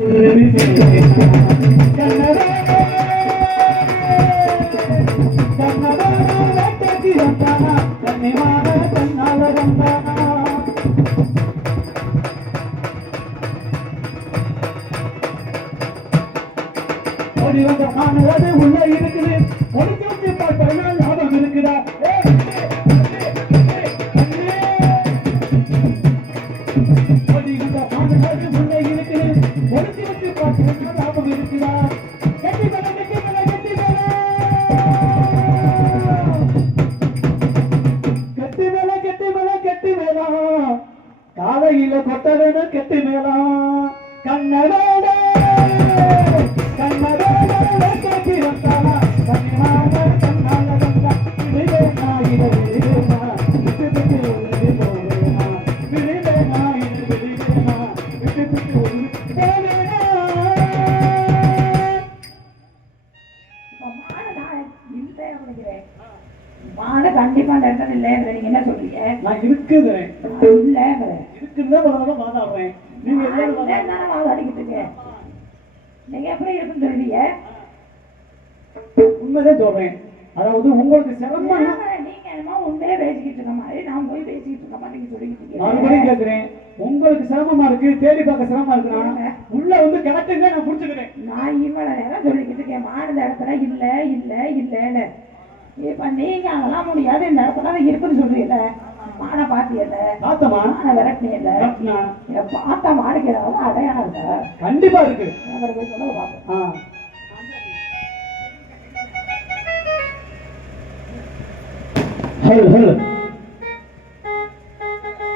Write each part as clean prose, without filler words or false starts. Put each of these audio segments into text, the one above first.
உள்ள இருக்குது ஒடுக்கி பார்த்தாங்க லாபம் இருக்குதா காலையில கொட்டவேன கெட்டி மேலாம் கண்ணவேட கண்ணவேட கட்டி வந்தானா கண்ணாக கண்ணால வந்தா விழிவேனா இது விழிவேனா விட்டு விட்டு ஒழுங்கி போவேனா விழிவேனா இது விழிவேனா விட்டு விட்டு ஒழுங்கி போவேனா மான கண்டிப்பா அந்த இடத்துல இல்லைங்கிற நீங்க என்ன சொல்றீங்க? நான் இருக்குது இல்லைங்கிற இருக்குன்னு வாதாடுறேன். நீங்க எல்லாரும் வாதாடிக்கிட்டு இருக்கீங்க. நீங்க எப்படி இருக்குன்னு சொல்றீங்க? உண்மைதான் சொல்றேன். அதாவது உங்களுக்கு சிரமம் நீங்க என்னமோ உண்மையே பேசிக்கிட்டு இருக்க மாதிரி நான் போய் பேசிக்கிட்டு இருக்க மாதிரி நீங்க சொல்லிக்கிட்டு இருக்கீங்க. மறுபடியும் கேட்கிறேன், உங்களுக்கு சிரமமா இருக்கு, தேடி பார்க்க சிரமமா இருக்குன்னா உள்ள வந்து கிடக்குங்க, நான் புடிச்சுக்கிறேன். நான் இவ்வளவு நேரம் சொல்லிக்கிட்டு இருக்கேன் மாநில இடத்துல இல்ல இல்ல இல்லன்னு. இப்ப நீங்க அதெல்லாம் முடியாது, இந்த இடத்துல இருக்குன்னு சொல்றீங்கல்ல, மானை பாத்தியல்ல, பார்த்தமா மானை விரட்டியல்ல, பார்த்தா மாடுக்கு ஏதாவது அடையாளம் இருக்கா? கண்டிப்பா இருக்கு. போய் சொல்ல பார்ப்போம்.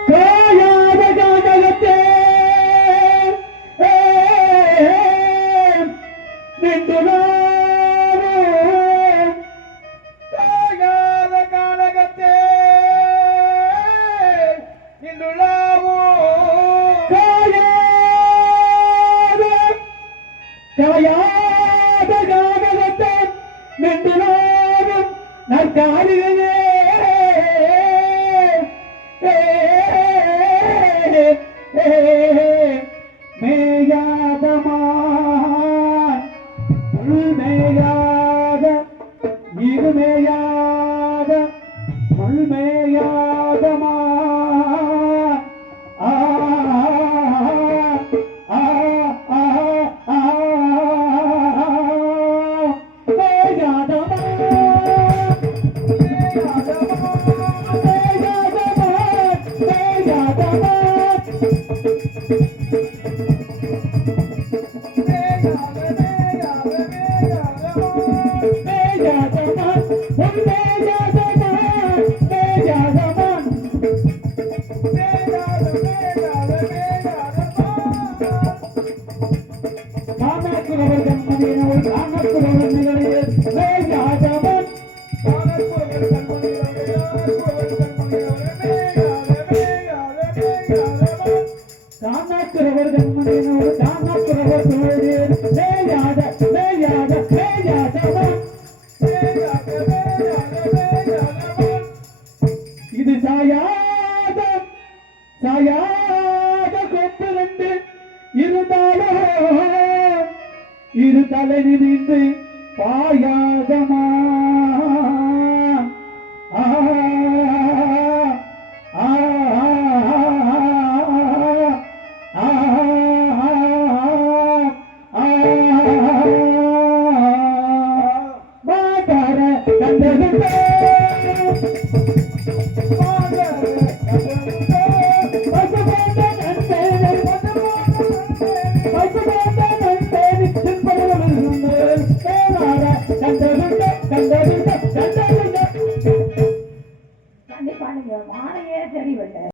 காயாத கானகத்தே நின்றுவோ காயாத கானகத்தே நின்றுளாவோ காயாத கானகத்தே நின்றுளாவும் நற்காரியே மேயாதமான் முழுமேயாத இருமேயாத முழுமேயாதமான் இது சாயாத சாயாத கொப்பு ரெண்டு இருந்தாலோ இரு தலை நிமிந்து பாயாதமா மாதார கண்டகத்தை